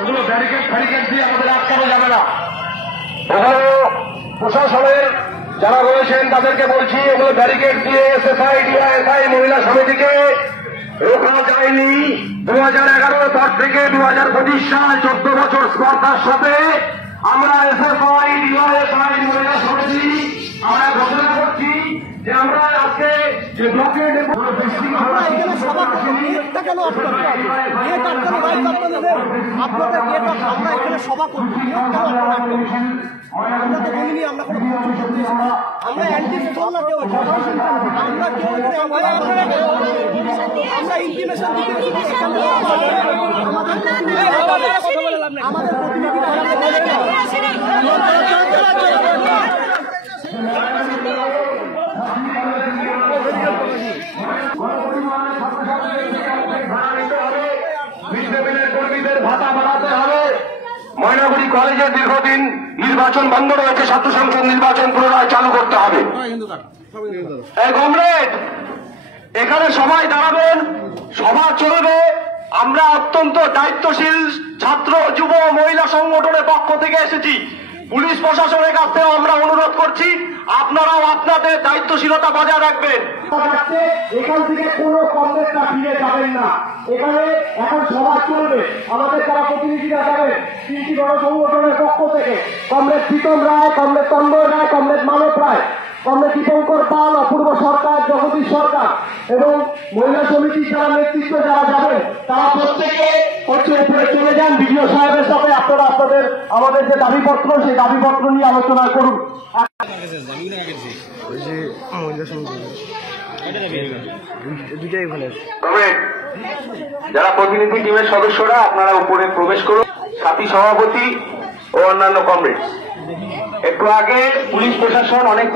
ওগুলো ব্যারিকেড দিয়ে আমাদের আটকানো যাবে না। ওগুলো প্রশাসনের যারা রয়েছেন তাদেরকে বলছি, এগুলো ব্যারিকেড দিয়ে এসএসআই ডিআইএসআই মহিলা সমিতিকে রোখা যায়নি। 2011 পর থেকে 2025 সাল 14 বছর স্পর্ধার সাথে আমরা এসএসআই ডিআইএসআই মহিলা সমিতি আমরা ঘোষণা করছি যে আমরা আজকে যে ব্লকের আমরা এখানে সভা করছি, আমরা তো বলিনি আমরা কোনো আমরা অ্যান্টি সোশ্যাল না কেউ, আমরা কেউ আমরা ইন্টিমেশন দিতে আমাদের প্রতিনিধিরা কর্মীদের ভাতা বাড়াতে হবে। ময়নাগুড়ি কলেজের দীর্ঘদিন নির্বাচন বন্ধ রয়েছে, ছাত্র সংসদ নির্বাচন পুনরায় চালু করতে হবে। কমরেড, এখানে সবাই দাঁড়াবেন, সভা চলবে। আমরা অত্যন্ত দায়িত্বশীল ছাত্র যুব মহিলা সংগঠনের পক্ষ থেকে এসেছি। পুলিশ প্রশাসনের কাছ থেকেও আমরা অনুরোধ করছি, আপনারাও আপনাদের দায়িত্বশীলতা বজায় রাখবেন। এখান থেকে কোনো কমরেডরা ফিরে যাবেন না। এখানে এখন সভা চলবে, আমাদের যারা প্রতিনিধিরা যাবেন তিনটি গণসংগঠনের পক্ষ থেকে কমরেড প্রীতম রায়, কমরেড তন্ময় রায়, কমরেড মানব রায়, কমরেড দীপঙ্কর পাল, অপূর্ব সরকার, জগদীশ সরকার এবং মহিলা সমিতির যারা নেতৃত্ব যারা যাবেন তারা প্রত্যেকে উপরে চলে যান। বিডিও সাহেবের সাথে আপনারা আপনাদের আমাদের যে দাবিপত্র সেই দাবিপত্র নিয়ে আলোচনা করুন। যারা প্রতিনিধি টিমের সদস্যরা আপনারা উপরে প্রবেশ করুন, সাথী সভাপতি ও অন্যান্য কমরেড। একটু আগে পুলিশ প্রশাসন অনেক